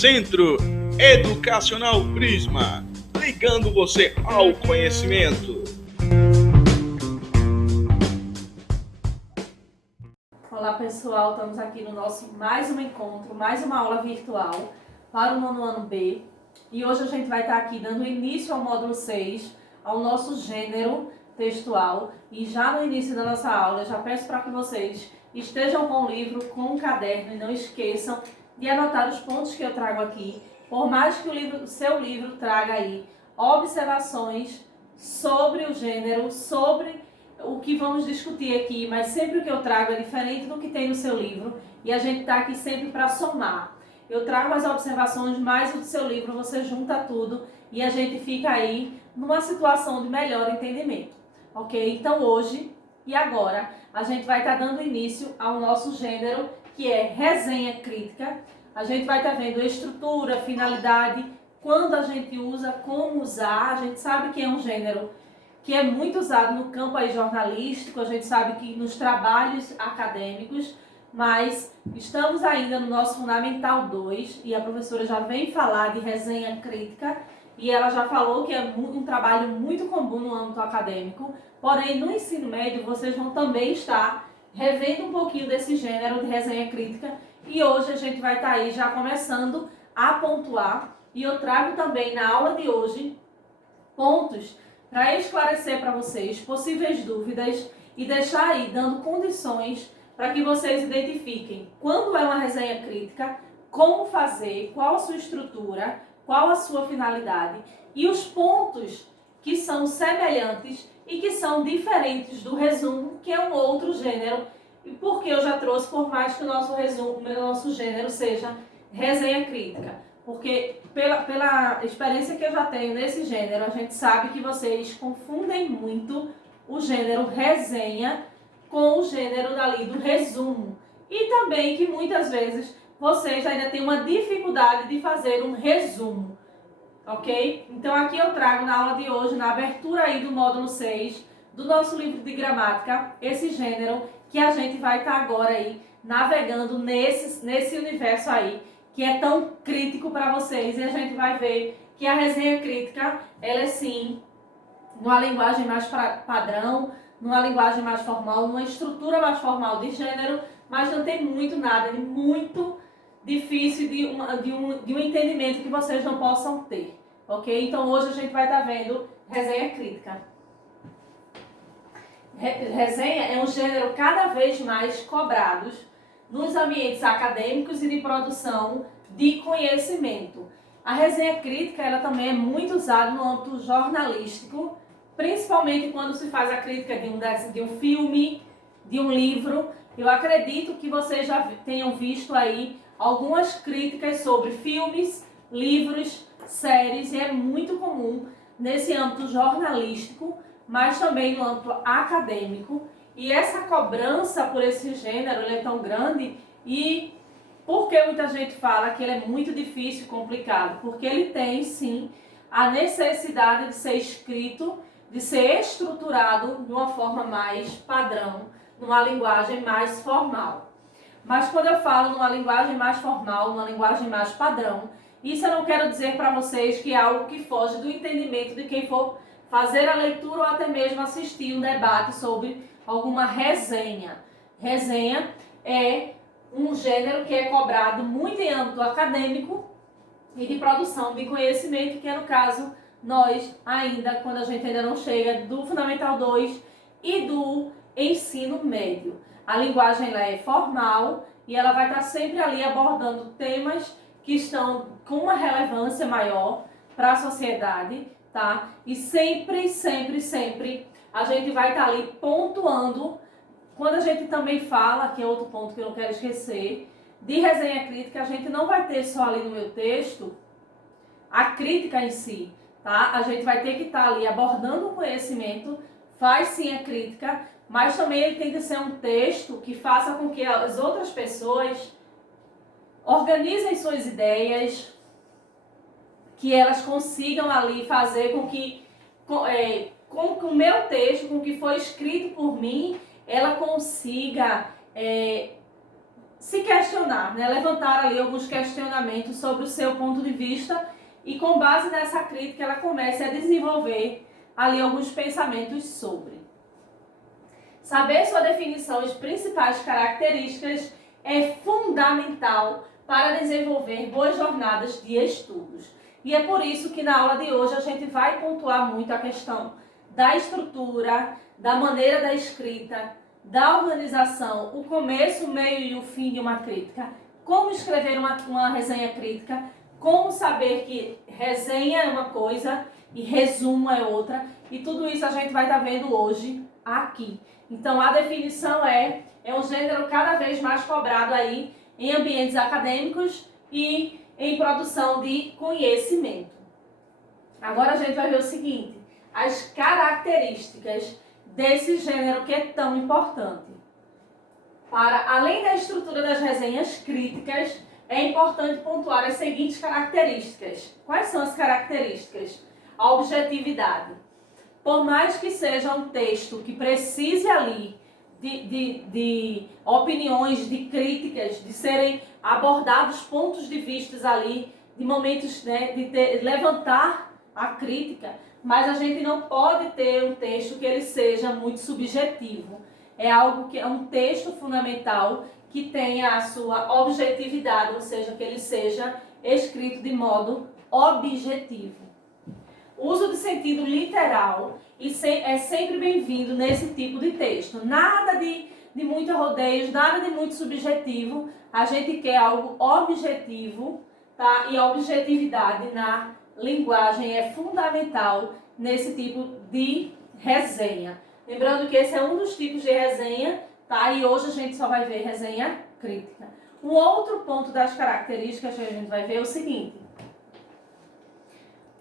Centro Educacional Prisma, ligando você ao conhecimento. Olá pessoal, estamos aqui no nosso mais um encontro, mais uma aula virtual para o nono ano B. E hoje a gente vai estar aqui dando início ao módulo 6, ao nosso gênero textual. E já no início da nossa aula, eu já peço para que vocês estejam com o livro, com o caderno e não esqueçam de anotar os pontos que eu trago aqui. Por mais que o seu livro traga aí observações sobre o gênero, sobre o que vamos discutir aqui, mas sempre o que eu trago é diferente do que tem no seu livro e a gente está aqui sempre para somar. Eu trago as observações, mais o do seu livro, você junta tudo e a gente fica aí numa situação de melhor entendimento, ok? Então hoje e agora a gente vai estar dando início ao nosso gênero, que é resenha crítica. A gente vai estar vendo estrutura, finalidade, quando a gente usa, como usar. A gente sabe que é um gênero que é muito usado no campo aí jornalístico, a gente sabe que nos trabalhos acadêmicos, mas estamos ainda no nosso Fundamental 2 e a professora já vem falar de resenha crítica e ela já falou que é um trabalho muito comum no âmbito acadêmico, porém no ensino médio vocês vão também estar revendo um pouquinho desse gênero de resenha crítica e hoje a gente vai estar aí já começando a pontuar e eu trago também na aula de hoje pontos para esclarecer para vocês possíveis dúvidas e deixar aí dando condições para que vocês identifiquem quando é uma resenha crítica, como fazer, qual a sua estrutura, qual a sua finalidade e os pontos que são semelhantes e que são diferentes do resumo, que é um outro gênero, e porque eu já trouxe, por mais que o nosso resumo, o nosso gênero seja resenha crítica. Porque pela experiência que eu já tenho nesse gênero, a gente sabe que vocês confundem muito o gênero resenha com o gênero dali do resumo. E também que muitas vezes vocês ainda têm uma dificuldade de fazer um resumo, ok? Então aqui eu trago na aula de hoje, na abertura aí do módulo 6, do nosso livro de gramática, esse gênero que a gente vai estar agora aí navegando nesse universo aí, que é tão crítico para vocês, e a gente vai ver que a resenha crítica, ela é sim, numa linguagem mais padrão, numa linguagem mais formal, numa estrutura mais formal de gênero, mas não tem muito nada de muito difícil de um entendimento que vocês não possam ter, ok? Então hoje a gente vai estar vendo resenha crítica. Resenha é um gênero cada vez mais cobrado nos ambientes acadêmicos e de produção de conhecimento. A resenha crítica ela também é muito usada no âmbito jornalístico, principalmente quando se faz a crítica de um filme, de um livro. Eu acredito que vocês já tenham visto aí algumas críticas sobre filmes, livros, séries, e é muito comum nesse âmbito jornalístico, mas também no âmbito acadêmico. E essa cobrança por esse gênero ele é tão grande e porque muita gente fala que ele é muito difícil e complicado? Porque ele tem sim a necessidade de ser escrito, de ser estruturado de uma forma mais padrão, numa linguagem mais formal. Mas quando eu falo numa linguagem mais formal, numa linguagem mais padrão, isso eu não quero dizer para vocês que é algo que foge do entendimento de quem for fazer a leitura ou até mesmo assistir um debate sobre alguma resenha. Resenha é um gênero que é cobrado muito em âmbito acadêmico e de produção de conhecimento, que é no caso nós ainda, quando a gente ainda não chega do Fundamental 2 e do ensino médio. A linguagem ela é formal e ela vai estar sempre ali abordando temas que estão com uma relevância maior para a sociedade, tá? E sempre, sempre, sempre a gente vai estar ali pontuando. Quando a gente também fala, que é outro ponto que eu não quero esquecer, de resenha crítica, a gente não vai ter só ali no meu texto a crítica em si, tá? A gente vai ter que estar ali abordando o conhecimento, faz sim a crítica, mas também ele tem que ser um texto que faça com que as outras pessoas organizem suas ideias, que elas consigam ali fazer com que, com o meu texto, com o que foi escrito por mim, ela consiga se questionar, né? Levantar ali alguns questionamentos sobre o seu ponto de vista e com base nessa crítica ela comece a desenvolver ali alguns pensamentos sobre. Saber sua definição e as principais características é fundamental para desenvolver boas jornadas de estudos. E é por isso que na aula de hoje a gente vai pontuar muito a questão da estrutura, da maneira da escrita, da organização, o começo, o meio e o fim de uma crítica, como escrever uma resenha crítica, como saber que resenha é uma coisa e resumo é outra, e tudo isso a gente vai estar vendo hoje aqui. Então a definição é um gênero cada vez mais cobrado aí em ambientes acadêmicos e em produção de conhecimento. Agora a gente vai ver o seguinte, as características desse gênero que é tão importante. Para além da estrutura das resenhas críticas, é importante pontuar as seguintes características. Quais são as características? A objetividade. Por mais que seja um texto que precise ali de opiniões, de críticas, de serem abordados pontos de vista ali, de momentos, né, de levantar a crítica, mas a gente não pode ter um texto que ele seja muito subjetivo. É algo que é um texto fundamental que tenha a sua objetividade, ou seja, que ele seja escrito de modo objetivo. O uso de sentido literal é sempre bem-vindo nesse tipo de texto. Nada de muito rodeios, nada de muito subjetivo. A gente quer algo objetivo, tá? E a objetividade na linguagem é fundamental nesse tipo de resenha. Lembrando que esse é um dos tipos de resenha, tá? E hoje a gente só vai ver resenha crítica. Um outro ponto das características que a gente vai ver é o seguinte.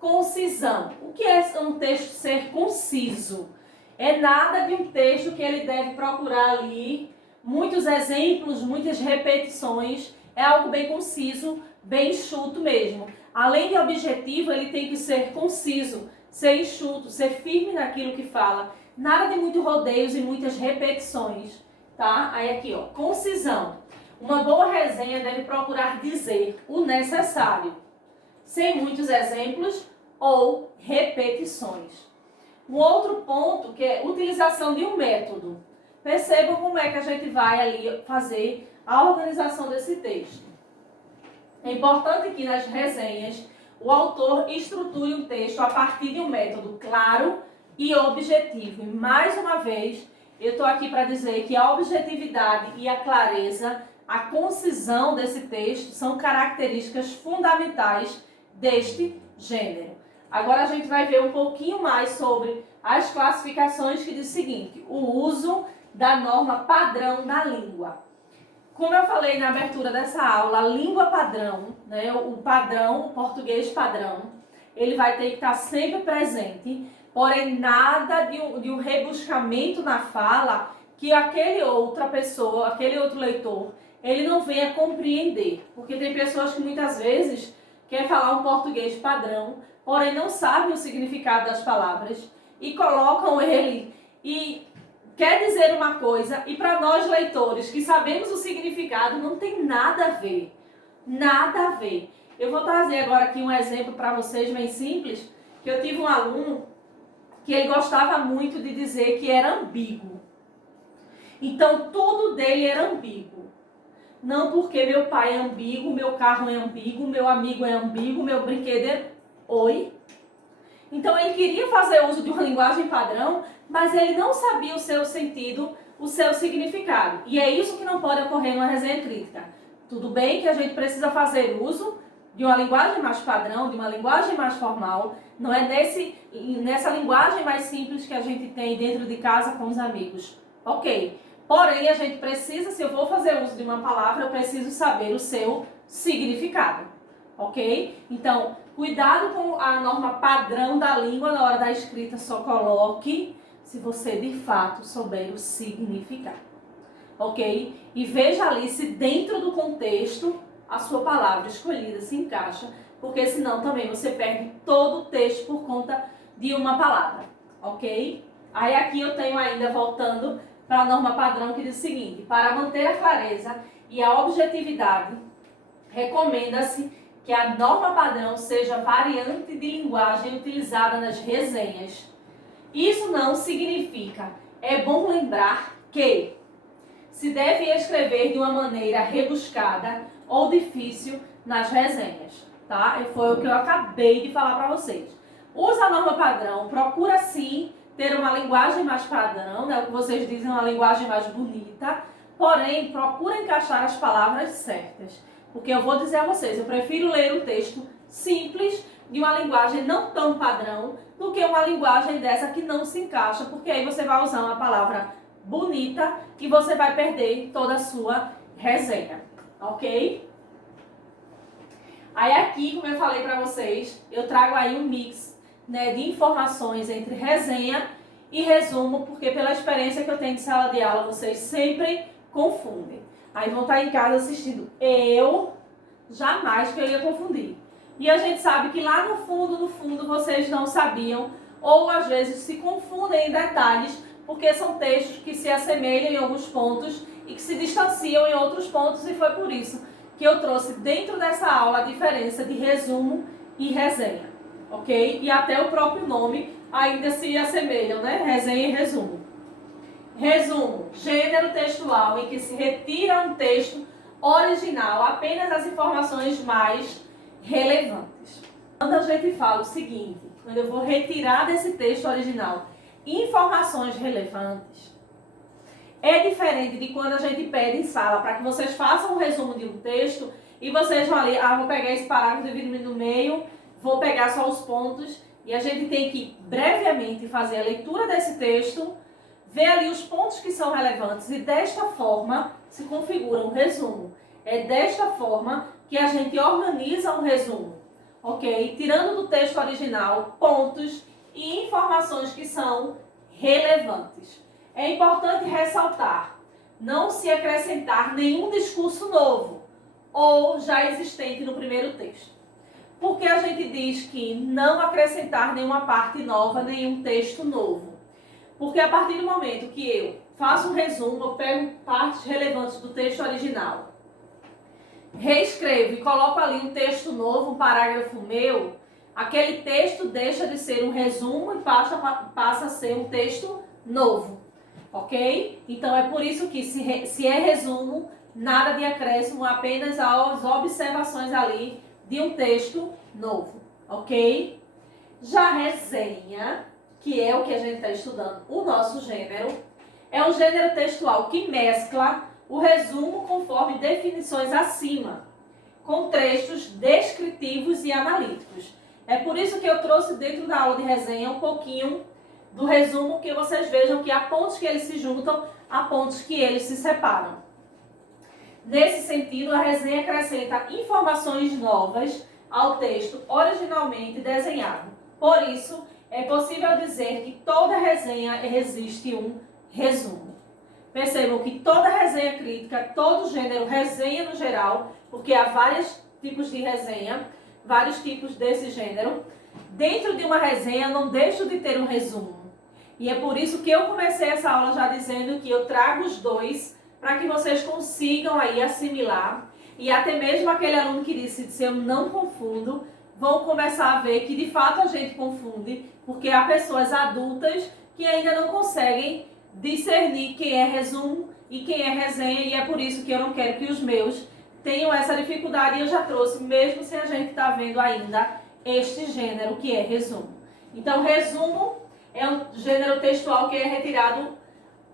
Concisão. O que é um texto ser conciso? É nada de um texto que ele deve procurar ali muitos exemplos, muitas repetições. É algo bem conciso, bem enxuto mesmo. Além de objetivo, ele tem que ser conciso, ser enxuto, ser firme naquilo que fala. Nada de muito rodeios e muitas repetições, tá? Aí aqui, ó, concisão. Uma boa resenha deve procurar dizer o necessário, sem muitos exemplos ou repetições. Um outro ponto que é utilização de um método. Percebam como é que a gente vai ali fazer a organização desse texto. É importante que nas resenhas o autor estruture um texto a partir de um método claro e objetivo. E mais uma vez, eu estou aqui para dizer que a objetividade e a clareza, a concisão desse texto são características fundamentais deste gênero. Agora a gente vai ver um pouquinho mais sobre as classificações que diz o seguinte, o uso da norma padrão da língua. Como eu falei na abertura dessa aula, a língua padrão, né, o padrão, o português padrão, ele vai ter que estar sempre presente, porém nada de um rebuscamento na fala que aquele outra pessoa, aquele outro leitor, ele não venha compreender. Porque tem pessoas que muitas vezes querem falar um português padrão, porém não sabem o significado das palavras e colocam ele e quer dizer uma coisa e para nós leitores que sabemos o significado não tem nada a ver. Nada a ver. Eu vou trazer agora aqui um exemplo para vocês bem simples, que eu tive um aluno que ele gostava muito de dizer que era ambíguo. Então tudo dele era ambíguo. Não porque meu pai é ambíguo, meu carro é ambíguo, meu amigo é ambíguo, meu brinquedo é... Oi? Então ele queria fazer uso de uma linguagem padrão, mas ele não sabia o seu sentido, o seu significado. E é isso que não pode ocorrer numa resenha crítica. Tudo bem que a gente precisa fazer uso de uma linguagem mais padrão, de uma linguagem mais formal, não é nessa linguagem mais simples que a gente tem dentro de casa com os amigos. Ok. Porém, a gente precisa, se eu vou fazer uso de uma palavra, eu preciso saber o seu significado. Ok? Então, cuidado com a norma padrão da língua na hora da escrita, só coloque se você de fato souber o significado. Ok? E veja ali se dentro do contexto a sua palavra escolhida se encaixa, porque senão também você perde todo o texto por conta de uma palavra. Ok? Aí aqui eu tenho ainda, voltando para a norma padrão, que diz o seguinte: para manter a clareza, e a objetividade, recomenda-se que a norma padrão seja a variante de linguagem utilizada nas resenhas. Isso não significa, é bom lembrar que se deve escrever de uma maneira rebuscada ou difícil nas resenhas, tá? Foi o que eu acabei de falar para vocês. Usa a norma padrão, procura sim ter uma linguagem mais padrão, né? O que vocês dizem, uma linguagem mais bonita, porém procura encaixar as palavras certas. Porque eu vou dizer a vocês, eu prefiro ler um texto simples, de uma linguagem não tão padrão, do que uma linguagem dessa que não se encaixa, porque aí você vai usar uma palavra bonita e você vai perder toda a sua resenha, ok? Aí aqui, como eu falei para vocês, eu trago aí um mix, né, de informações entre resenha e resumo, porque pela experiência que eu tenho de sala de aula, vocês sempre confundem. Aí vão estar em casa assistindo. Eu jamais que eu ia confundir. E a gente sabe que lá no fundo, vocês não sabiam, ou às vezes se confundem em detalhes, porque são textos que se assemelham em alguns pontos e que se distanciam em outros pontos, e foi por isso que eu trouxe dentro dessa aula a diferença de resumo e resenha, ok? E até o próprio nome ainda se assemelham, né? Resenha e resumo. Resumo, gênero textual em que se retira um texto original, apenas as informações mais relevantes. Quando a gente fala o seguinte, quando eu vou retirar desse texto original informações relevantes, é diferente de quando a gente pede em sala para que vocês façam um resumo de um texto e vocês vão ali, vou pegar esse parágrafo, dividir no meio, vou pegar só os pontos e a gente tem que brevemente fazer a leitura desse texto, ver ali os pontos que são relevantes e desta forma se configura um resumo. É desta forma que a gente organiza um resumo, ok? Tirando do texto original pontos e informações que são relevantes. É importante ressaltar, não se acrescentar nenhum discurso novo ou já existente no primeiro texto. Porque a gente diz que não acrescentar nenhuma parte nova, nenhum texto novo. Porque a partir do momento que eu faço um resumo, eu pego partes relevantes do texto original, reescrevo e coloco ali um texto novo, um parágrafo meu, aquele texto deixa de ser um resumo e passa a ser um texto novo, ok? Então é por isso que se é resumo, nada de acréscimo, apenas as observações ali de um texto novo, ok? Já resenha, que é o que a gente está estudando, o nosso gênero, é um gênero textual que mescla o resumo conforme definições acima, com trechos descritivos e analíticos. É por isso que eu trouxe dentro da aula de resenha um pouquinho do resumo, que vocês vejam que há pontos que eles se juntam, há pontos que eles se separam. Nesse sentido, a resenha acrescenta informações novas ao texto originalmente desenhado. Por isso, é possível dizer que toda resenha existe um resumo. Percebam que toda resenha crítica, todo gênero, resenha no geral, porque há vários tipos de resenha, vários tipos desse gênero. Dentro de uma resenha, não deixo de ter um resumo. E é por isso que eu comecei essa aula já dizendo que eu trago os dois para que vocês consigam aí assimilar. E até mesmo aquele aluno que disse se eu não confundo, vão começar a ver que de fato a gente confunde, porque há pessoas adultas que ainda não conseguem discernir quem é resumo e quem é resenha, e é por isso que eu não quero que os meus tenham essa dificuldade, e eu já trouxe, mesmo sem a gente estar vendo ainda, este gênero que é resumo. Então, resumo é um gênero textual que é retirado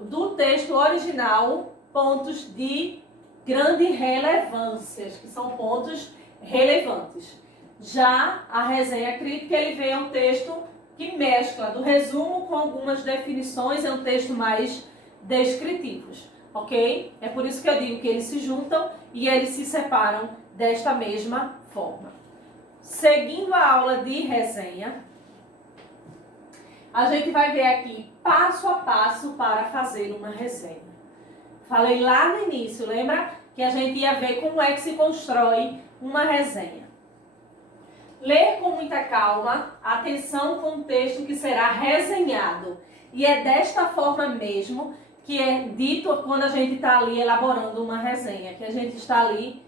do texto original pontos de grande relevância, que são pontos relevantes. Já a resenha crítica, ele vem a um texto que mescla do resumo com algumas definições, é um texto mais descritivos, ok? É por isso que eu digo que eles se juntam e eles se separam desta mesma forma. Seguindo a aula de resenha, a gente vai ver aqui passo a passo para fazer uma resenha. Falei lá no início, lembra? Que a gente ia ver como é que se constrói uma resenha. Ler com muita calma, atenção com o texto que será resenhado. E é desta forma mesmo que é dito quando a gente está ali elaborando uma resenha, que a gente está ali,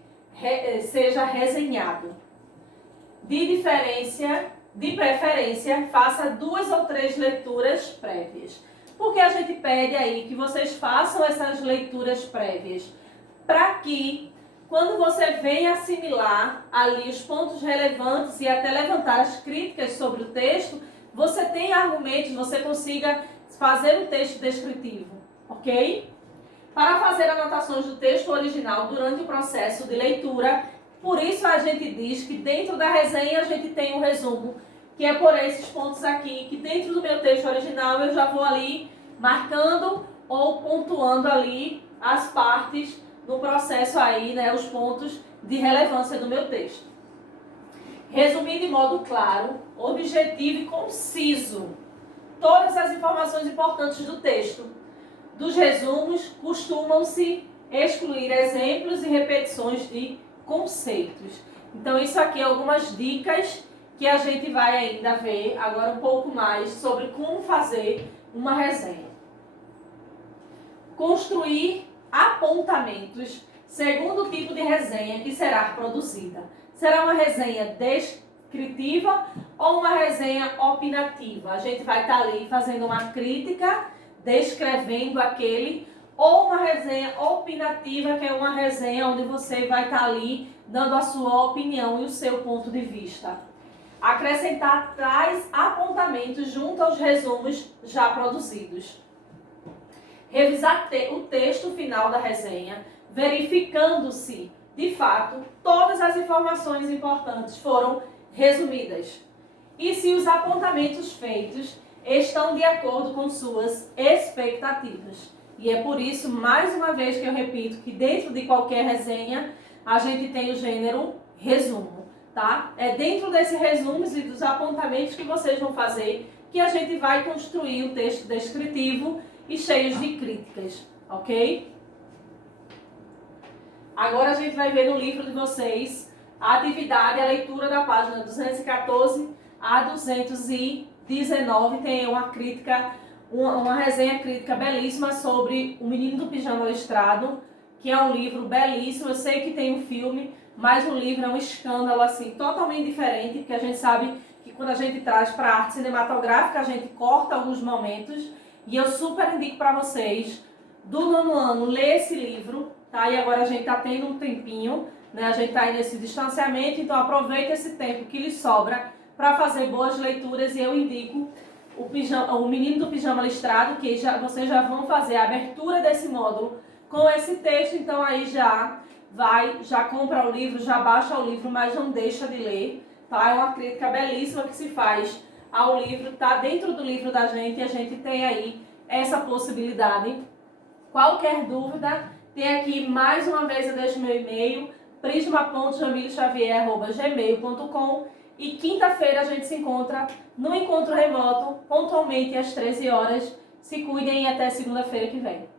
seja resenhado. De preferência, faça 2 ou 3 leituras prévias. Porque a gente pede aí que vocês façam essas leituras prévias, para que, quando você venha assimilar ali os pontos relevantes e até levantar as críticas sobre o texto, você tenha argumentos, você consiga fazer um texto descritivo, ok? Para fazer anotações do texto original durante o processo de leitura, por isso a gente diz que dentro da resenha a gente tem um resumo, que é por esses pontos aqui, que dentro do meu texto original eu já vou ali marcando ou pontuando ali as partes no processo aí, né, os pontos de relevância do meu texto. Resumir de modo claro, objetivo e conciso todas as informações importantes do texto. Dos resumos, costumam-se excluir exemplos e repetições de conceitos. Então, isso aqui é algumas dicas que a gente vai ainda ver agora um pouco mais sobre como fazer uma resenha. Construir apontamentos segundo o tipo de resenha que será produzida. Será uma resenha descritiva ou uma resenha opinativa? A gente vai estar ali fazendo uma crítica, descrevendo aquele, ou uma resenha opinativa, que é uma resenha onde você vai estar ali dando a sua opinião e o seu ponto de vista. Acrescentar tais apontamentos junto aos resumos já produzidos. Revisar o texto final da resenha, verificando-se, de fato, todas as informações importantes foram resumidas. E se os apontamentos feitos estão de acordo com suas expectativas. E é por isso, mais uma vez, que eu repito que dentro de qualquer resenha, a gente tem o gênero resumo, tá? É dentro desse resumo e dos apontamentos que vocês vão fazer que a gente vai construir um texto descritivo e cheios de críticas, ok? Agora a gente vai ver no livro de vocês a atividade, a leitura da página 214 a 219, tem uma crítica, uma resenha crítica belíssima sobre O Menino do Pijama Listrado, que é um livro belíssimo. Eu sei que tem um filme, mas o livro é um escândalo assim, totalmente diferente, porque a gente sabe que quando a gente traz para a arte cinematográfica, a gente corta alguns momentos, e eu super indico para vocês, do 9º ano, ler esse livro, tá? E agora a gente está tendo um tempinho, né? A gente está aí nesse distanciamento, então aproveita esse tempo que lhe sobra para fazer boas leituras, e eu indico o Menino do Pijama Listrado, que vocês já vão fazer a abertura desse módulo com esse texto, então aí já compra o livro, já baixa o livro, mas não deixa de ler, tá? É uma crítica belíssima que se faz ao livro, tá dentro do livro da gente, e a gente tem aí essa possibilidade. Qualquer dúvida, tem aqui mais uma vez, eu deixo meu e-mail, prisma.jamilexavier@gmail.com, e quinta-feira a gente se encontra no encontro remoto, pontualmente às 13 horas. Se cuidem e até segunda-feira que vem.